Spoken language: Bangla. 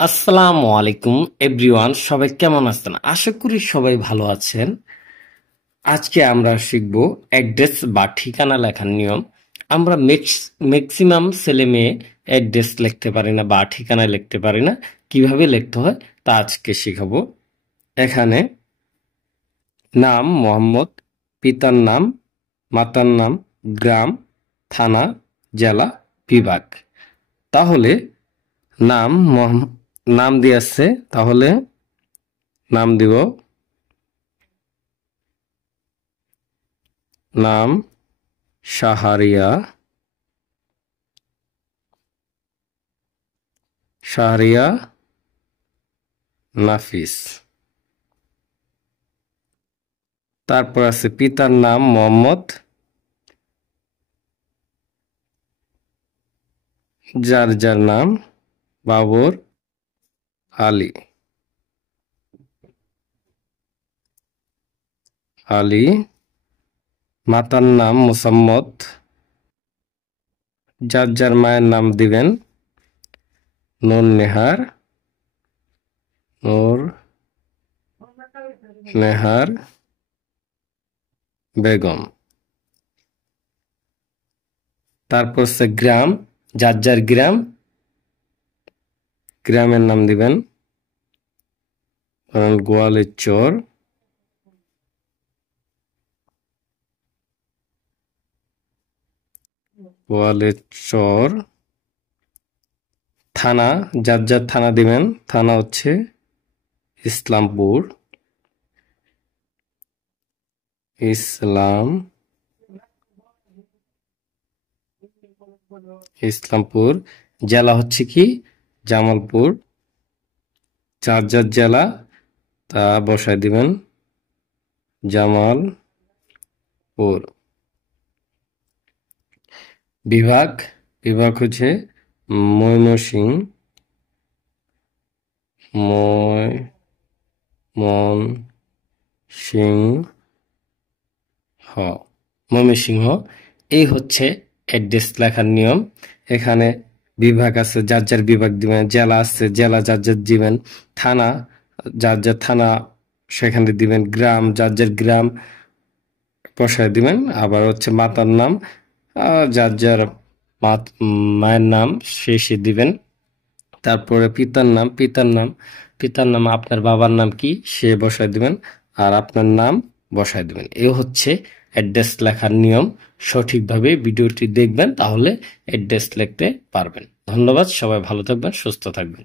আসসালামু আলাইকুম এভরিওয়ান, সবাই কেমন আছেন? আশা করি সবাই ভালো আছেন। আজকে আমরা শিখব অ্যাড্রেস বা ঠিকানা লেখার নিয়ম। আমরা ম্যাক্সিমাম ছেলে মেয়ে অ্যাড্রেস লিখতে পারি না বা ঠিকানা লিখতে পারি না। কিভাবে লিখতে হয় তা আজকে শিখাবো। এখানে নাম মোহাম্মদ, পিতার নাম, মাতার নাম, গ্রাম, থানা, জেলা, বিভাগ। তাহলে নাম দিয়েছে, তাহলে নাম দিব নাম শাহরিয়া, শাহরিয়া নাফিস। তারপর আছে পিতার নাম মোহাম্মদ, যার যার নাম বাবর আলী, আলী। মাতার নাম মোসাম্মদ, যার যার মায়ের নাম দিবেন নূর নেহার, নূর নেহার বেগম। তারপর হচ্ছে গ্রাম, যার যার গ্রামের নাম দিবেন গোয়ালের চর, গোয়ালের চর। থানা, যার যার থানা দিবেন, থানা হচ্ছে ইসলামপুর, ইসলামপুর। জেলা হচ্ছে কি জামালপুর, যার যার জেলা তা বসায় দিবেন জামালপুর। বিভাগ, বিভাগ হচ্ছে ময়মনসিংহ, ময়মনসিংহ। এই হচ্ছে অ্যাড্রেস লেখার নিয়ম। এখানে বিভাগ আছে, যার যার বিভাগ দিবেন। জেলা আছে, জেলা যার যার দিবেন। থানা, যার যার থানা সেখানে দিবেন। গ্রাম, যার যার গ্রাম বসায় দিবেন। আবার হচ্ছে মাতার নাম, যার যার মায়ের নাম শেষে দিবেন। তারপরে পিতার নাম আপনার বাবার নাম কি সে বসায় দিবেন, আর আপনার নাম বসায় দিবেন। এ হচ্ছে অ্যাড্রেস লেখার নিয়ম। সঠিকভাবে ভিডিওটি দেখবেন, তাহলে অ্যাড্রেস লিখতে পারবেন। ধন্যবাদ, সবাই ভালো থাকবেন, সুস্থ থাকবেন।